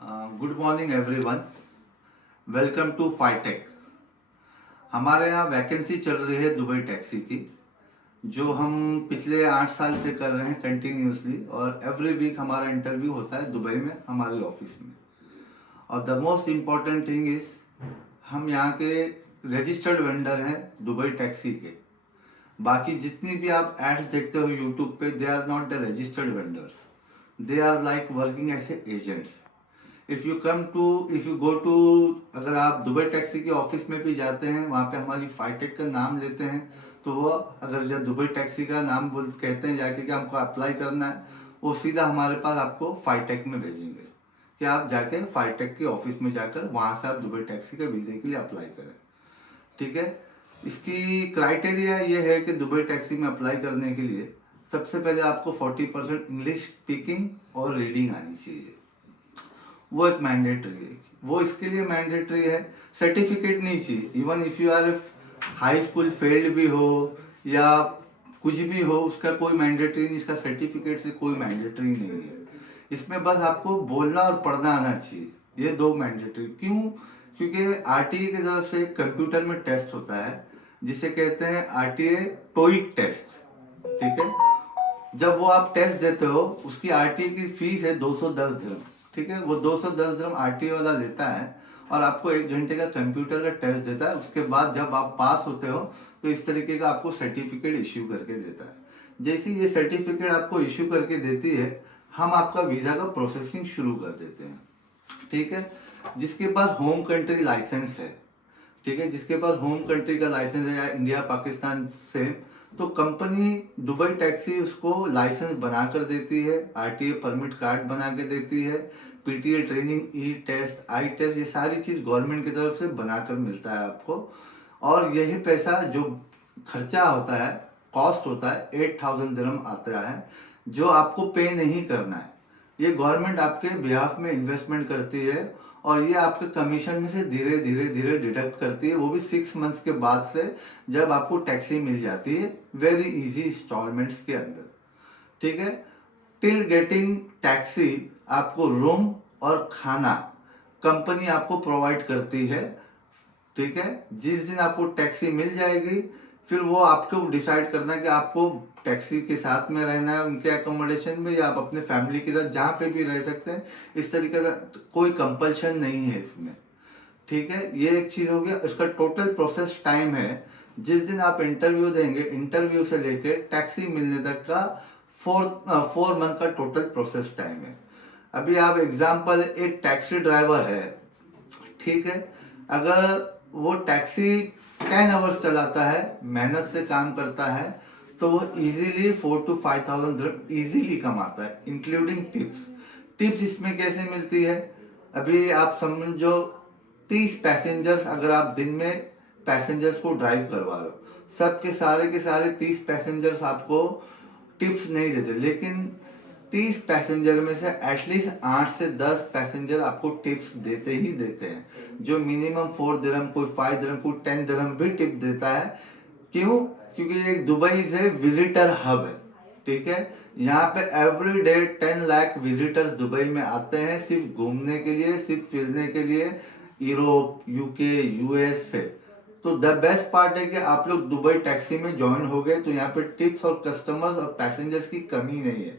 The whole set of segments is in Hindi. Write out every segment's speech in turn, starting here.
Good morning everyone. Welcome to Phytech. हमारे यहाँ वैकेंसी चल रही है दुबई टैक्सी की, जो हम पिछले 8 साल से कर रहे हैं कंटिन्यूसली, और एवरी वीक हमारा इंटरव्यू होता है दुबई में हमारी ऑफिस में। और the most important thing is, हम यहाँ के रजिस्टर्ड वेंडर हैं दुबई टैक्सी के। बाकी जितनी भी आप एड्स देखते हो यूट्यूब पे, they are not the registered vendors, they are like working as a agents. If you go to, अगर आप दुबई टैक्सी के ऑफिस में भी जाते हैं, वहाँ पे हमारी फाइटेक का नाम लेते हैं, तो वो अगर जब दुबई टैक्सी का नाम बोल कहते हैं जाके कि हमको अप्लाई करना है, वो सीधा हमारे पास आपको फाइटेक में भेजेंगे कि आप जाके फाइटेक के ऑफिस में जाकर वहाँ से आप दुबई टैक्सी के वीजे के लिए अप्लाई करें। ठीक है। इसकी क्राइटेरिया ये है कि दुबई टैक्सी में अप्लाई करने के लिए सबसे पहले आपको 40% इंग्लिश स्पीकिंग और रीडिंग आनी चाहिए। वो एक मैंडेटरी है। वो इसके लिए मैंडेटरी है, सर्टिफिकेट नहीं चाहिए। Even if you are high school failed भी हो या कुछ भी हो, उसका कोई मैंडेटरी नहीं, इसका सर्टिफिकेट से कोई मैंडेटरी नहीं है। इसमें बस आपको बोलना और पढ़ना आना चाहिए, ये दो मैंडेटरी। क्यों? क्योंकि आरटीए की तरफ से कंप्यूटर में टेस्ट होता है जिसे कहते हैं आरटीए टोइक टेस्ट। ठीक है। जब वो आप टेस्ट देते हो, उसकी आरटीए की फीस है 210 दिरहम। ठीक है। वो 210 दिरहम आरटीए वाला लेता है और आपको 1 घंटे का कंप्यूटर का टेस्ट देता है। उसके बाद जब आप पास होते हो तो इस तरीके का आपको सर्टिफिकेट इश्यू करके देता है। जैसे ये सर्टिफिकेट आपको इश्यू करके देती है, हम आपका वीजा का प्रोसेसिंग शुरू कर देते हैं। ठीक है। जिसके पास होम कंट्री लाइसेंस है, ठीक है, जिसके पास होम कंट्री का लाइसेंस है या इंडिया पाकिस्तान से, तो कंपनी दुबई टैक्सी उसको लाइसेंस बना कर देती है, आरटीए परमिट कार्ड बना के देती है, पीटीए ट्रेनिंग, ई टेस्ट, आई टेस्ट, ये सारी चीज गवर्नमेंट की तरफ से बनाकर मिलता है आपको। और यही पैसा जो खर्चा होता है, कॉस्ट होता है, 8,000 दिरहम आता है, जो आपको पे नहीं करना है। ये गवर्नमेंट आपके बिहाफ में इन्वेस्टमेंट करती है और ये आपके कमीशन में से धीरे धीरे धीरे डिडक्ट करती है, वो भी 6 मंथ्स के बाद से, जब आपको टैक्सी मिल जाती है वेरी इजी इंस्टॉलमेंट्स के अंदर। ठीक है। टिल गेटिंग टैक्सी आपको रूम और खाना कंपनी आपको प्रोवाइड करती है। ठीक है। जिस दिन आपको टैक्सी मिल जाएगी, फिर वो आपको डिसाइड करना है कि आपको टैक्सी के साथ में रहना है उनके एकोमोडेशन में, या आप अपने फैमिली के साथ जहां पे भी रह सकते हैं। इस तरीके का कोई कंपल्शन नहीं है इसमें। ठीक है। ये एक चीज हो गया। इसका टोटल प्रोसेस टाइम है, जिस दिन आप इंटरव्यू देंगे, इंटरव्यू से लेके टैक्सी मिलने तक का 4 मंथ का टोटल प्रोसेस टाइम है। अभी आप एग्जाम्पल, एक टैक्सी ड्राइवर है, ठीक है, अगर वो टैक्सी 10 आवर्स चलाता है, मेहनत से काम करता है, तो वो इजीली 4 to 5,000 इजीली कमाता है, इंक्लूडिंग टिप्स। टिप्स इसमें कैसे मिलती है? अभी आप समझो 30 पैसेंजर्स, अगर आप दिन में पैसेंजर्स को ड्राइव करवा रहे हो, सबके सारे के सारे 30 पैसेंजर्स आपको टिप्स नहीं देते, लेकिन 30 पैसेंजर में से एटलीस्ट 8 से 10 पैसेंजर आपको टिप्स देते ही देते हैं, जो मिनिमम 4 दिरहम, कोई 5 दिरहम, कोई 10 दिरहम भी टिप देता है। क्यों? क्योंकि ये दुबई से विजिटर हब है। ठीक है। यहाँ पे every day 10 lakh visitors Dubai में आते हैं, सिर्फ घूमने के लिए, सिर्फ फिरने के लिए, यूरोप, यूके, यूएस से। तो द बेस्ट पार्ट है कि आप लोग दुबई टैक्सी में ज्वाइन हो गए तो यहाँ पे टिप्स और कस्टमर्स और पैसेंजर्स की कमी नहीं है।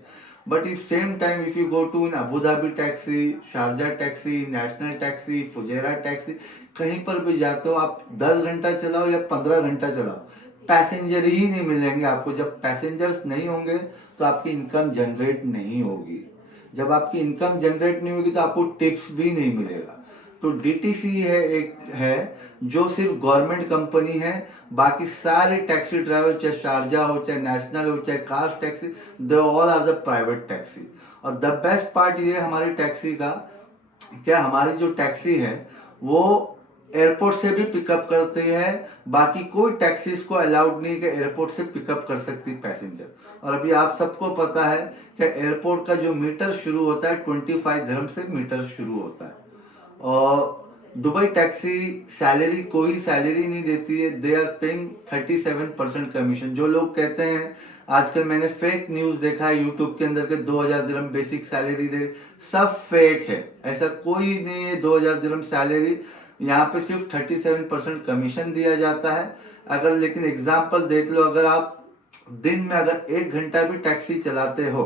But if same time if you go to in Abu Dhabi taxi, Sharjah taxi, national taxi, Fujairah taxi, कहीं पर भी जाते हो आप, 10 घंटा चलाओ या 15 घंटा चलाओ, पैसेंजर ही नहीं मिलेंगे आपको। जब पैसेंजर्स नहीं होंगे तो आपकी इनकम जनरेट नहीं होगी। जब आपकी इनकम जनरेट नहीं होगी तो आपको टिप्स भी नहीं मिलेगा। तो डीटीसी है, एक है जो सिर्फ गवर्नमेंट कंपनी है। बाकी सारे टैक्सी ड्राइवर, चाहे शारजा हो, चाहे नेशनल हो, चाहे cars taxi, they all are the private taxi. और द बेस्ट पार्ट ये है हमारी टैक्सी का, क्या हमारी जो टैक्सी है वो एयरपोर्ट से भी पिकअप करती है। बाकी कोई टैक्सी को अलाउड नहीं कि एयरपोर्ट से पिकअप कर सकती पैसेंजर। और अभी आप सबको पता है कि एयरपोर्ट का जो मीटर शुरू होता है 25 दिरहम से मीटर शुरू होता है। और दुबई टैक्सी सैलरी, कोई सैलरी नहीं देती है, दे आर पेइंग 37% कमीशन। जो लोग कहते हैं आजकल मैंने फेक न्यूज देखा है यूट्यूब के अंदर के 2000 दिरहम बेसिक सैलरी दे, सब फेक है। ऐसा कोई नहीं है 2000 दिरहम सैलरी। यहाँ पे सिर्फ 37% कमीशन दिया जाता है। अगर लेकिन एग्जाम्पल देख लो, अगर आप दिन में अगर 1 घंटा भी टैक्सी चलाते हो,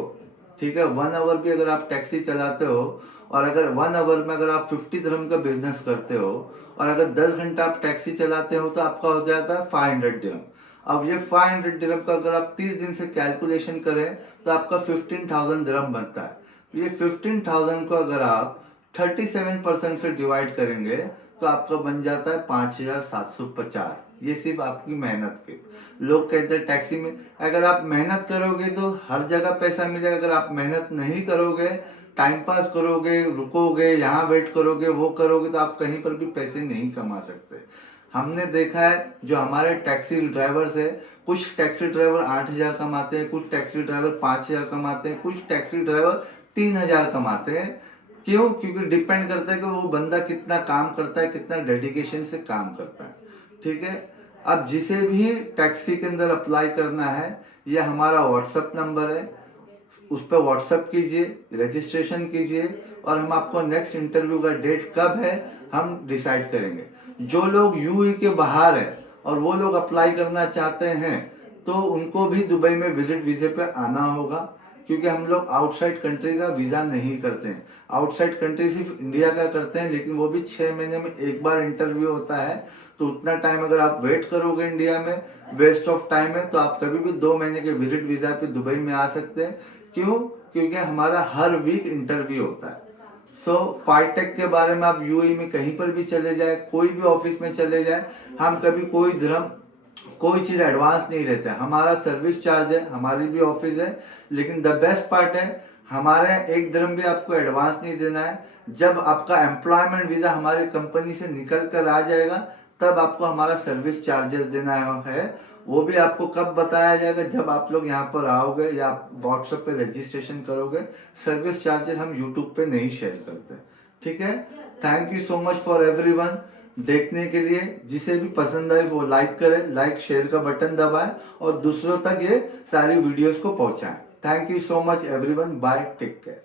ठीक है, 1 आवर भी अगर आप टैक्सी चलाते हो, और अगर 1 आवर में अगर आप 50 दिरहम का बिजनेस करते हो, और अगर 10 घंटा आप टैक्सी चलाते हो, तो आपका हो जाता है 500 दिरहम। अब ये 500 दिरहम का अगर आप 30 दिन से कैलकुलेशन करें तो आपका 15,000 दिरहम बनता है। ये 15,000 को अगर आप 37% से डिवाइड करेंगे तो आपका बन जाता है 5,750। ये सिर्फ आपकी मेहनत के। लोग कहते हैं टैक्सी में अगर आप मेहनत करोगे तो हर जगह पैसा मिलेगा, अगर आप मेहनत नहीं करोगे, टाइम पास करोगे, रुकोगे, यहाँ वेट करोगे, वो करोगे, तो आप कहीं पर भी पैसे नहीं कमा सकते। हमने देखा है जो हमारे टैक्सी ड्राइवर्स है, कुछ टैक्सी ड्राइवर 8,000 कमाते हैं, कुछ टैक्सी ड्राइवर 5,000 कमाते हैं, कुछ टैक्सी ड्राइवर 3,000 कमाते हैं। क्यों? क्योंकि डिपेंड करता है कि वो बंदा कितना काम करता है, कितना डेडिकेशन से काम करता है। ठीक है। अब जिसे भी टैक्सी के अंदर अप्लाई करना है, ये हमारा व्हाट्सएप नंबर है, उस पर व्हाट्सएप कीजिए, रजिस्ट्रेशन कीजिए, और हम आपको नेक्स्ट इंटरव्यू का डेट कब है हम डिसाइड करेंगे। जो लोग यूएई के बाहर है और वो लोग अप्लाई करना चाहते हैं तो उनको भी दुबई में विजिट वीजे पे आना होगा, क्योंकि हम लोग आउटसाइड कंट्री का वीज़ा नहीं करते हैं। आउटसाइड कंट्री सिर्फ इंडिया का करते हैं, लेकिन वो भी 6 महीने में एक बार इंटरव्यू होता है। तो उतना टाइम अगर आप वेट करोगे इंडिया में, वेस्ट ऑफ टाइम है। तो आप कभी भी 2 महीने के विजिट वीज़ा पे दुबई में आ सकते हैं। क्यों? क्योंकि हमारा हर वीक इंटरव्यू होता है। सो फाइटेक के बारे में आप यूएई में कहीं पर भी चले जाए, कोई भी ऑफिस में चले जाए, हम कभी कोई दिरहम कोई चीज एडवांस नहीं लेते। हमारा सर्विस चार्ज है, हमारी भी ऑफिस है, लेकिन द बेस्ट पार्ट है हमारे यहाँ 1 दिरहम भी आपको एडवांस नहीं देना है। जब आपका एम्प्लॉयमेंट वीजा हमारी कंपनी से निकल कर आ जाएगा तब आपको हमारा सर्विस चार्जेस देना है। वो भी आपको कब बताया जाएगा, जब आप लोग यहाँ पर आओगे या आप व्हाट्सएप पे रजिस्ट्रेशन करोगे। सर्विस चार्जेस हम यूट्यूब पे नहीं शेयर करते। ठीक है। Thank you so much for everyone देखने के लिए। जिसे भी पसंद आए वो लाइक करे, लाइक शेयर का बटन दबाए और दूसरों तक ये सारी वीडियोस को पहुंचाएं। Thank you so much everyone, bye, take care.